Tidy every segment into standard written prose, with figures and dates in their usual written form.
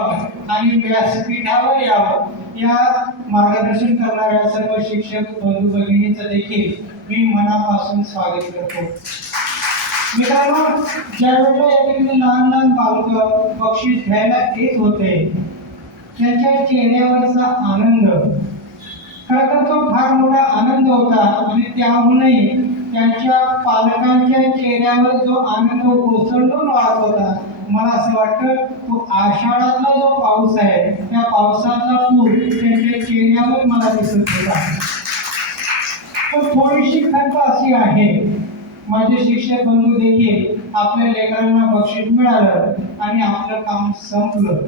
करावं आणि व्यासपीठावर यावं या मार्गदर्शन करणाऱ्या सर्व शिक्षक बंधू भगिनींचं देखील मी मनापासून स्वागत करतो। मित्रांनो, ज्यावेळेला या ठिकाणी लहान लहान बालकं बक्षीस घ्यायला येत होते, त्यांच्या चेहऱ्यावरचा आनंद खरं तर तो फार मोठा आनंद होता आणि त्याहूनही त्यांच्या पालकांच्या चेहऱ्यावर जो आनंद कोसळून वाहत होता, मला असं वाटतं तो आषाढातला जो पाऊस आहे त्या पावसाचा पूर त्यांच्या चेहऱ्यावर मला दिसत होता। पण थोडीशी खंत अशी आहे, माझे शिक्षक बंधू देखील आपल्या लेकरांना बक्षीस मिळालं आणि आपलं काम संपलं।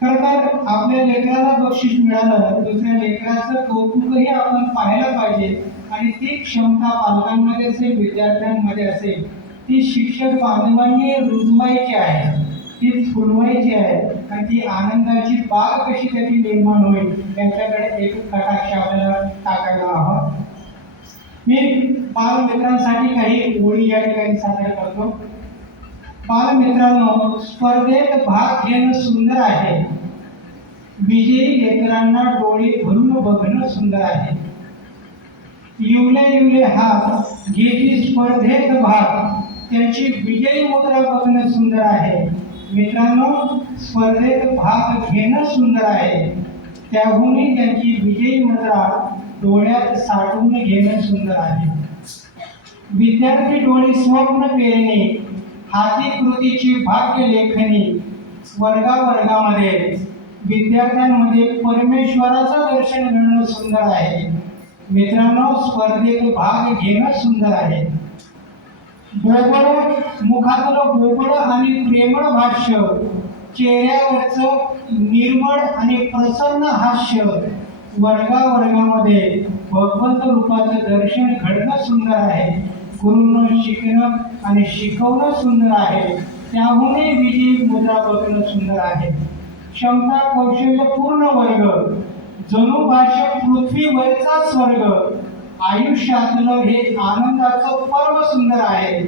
खरं तर आपल्या लेकराला बक्षीस मिळालं, दुसऱ्या लेकराचं कौतुकही आपण पाहायला पाहिजे आणि ती क्षमता पालकांमध्ये असेल, विद्यार्थ्यांमध्ये असेल, ती शिक्षक बांधवांनी रुजवायची आहे, ती फुलवायची आहे आणि ती आनंदाची बाग कशी त्याची निर्माण होईल याच्याकडे एक कटाक्ष आपल्याला टाकायला हवा। मी बालमित्रांसाठी काही ओळी या ठिकाणी सादर करतो। बालमित्रांनो, स्पर्धेत भाग घेणं सुंदर आहे, विजयी लेकरांना डोळे भरून बघणं सुंदर आहे। युवले युवले हात घेती स्पर्धेत भाग, त्यांची विजयी मुद्रा बघणं सुंदर आहे। मित्रांनो, स्पर्धेत भाग घेणं सुंदर आहे, त्याहूनही त्यांची विजयी मुद्रा डोळ्यात साठवून घेणं सुंदर आहे। विद्यार्थी डोळे स्वप्न पेरणे, हाती कृतीची भाग्य लेखणी, वर्गावर्गामध्ये विद्यार्थ्यांमध्ये परमेश्वराचं दर्शन घडणं सुंदर आहे। मित्रांनो, स्पर्धेत भाग घेणं सुंदर आहे। बोबड मुखातलं बोबड आणि प्रेमळ भाष्य, चेहऱ्यावरचं निर्मळ आणि प्रसन्न हास्य, वर्गावर्गामध्ये भगवंत रूपाचं दर्शन घडणं सुंदर आहे। गुरूंना शिकणं आणि शिकवणं सुंदर आहे, त्याहूनही विजयी मुद्रा बघणं सुंदर आहे। क्षमता कौशल्यपूर्ण वर्ग, जणू भाष्य पृथ्वीवरचा स्वर्ग, आयुष्यातलं हे आनंदाचं पर्व सुंदर आहे।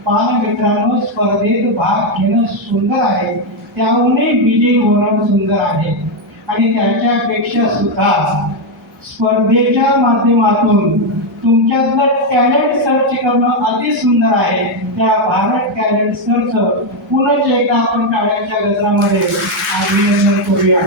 बालमित्रांनो, स्पर्धेत भाग घेणं सुंदर आहे, त्याहूनही विजयी होणं सुंदर आहे आणि त्याच्यापेक्षा सुद्धा स्पर्धेच्या माध्यमातून तुमच्यातलं टॅलेंट सर्च करणं अति सुंदर आहे। त्या भारत टॅलेंट सर्च पुन्हा एकदा आपण टाळ्यांच्या गजरामध्ये अभिनंदन करूया।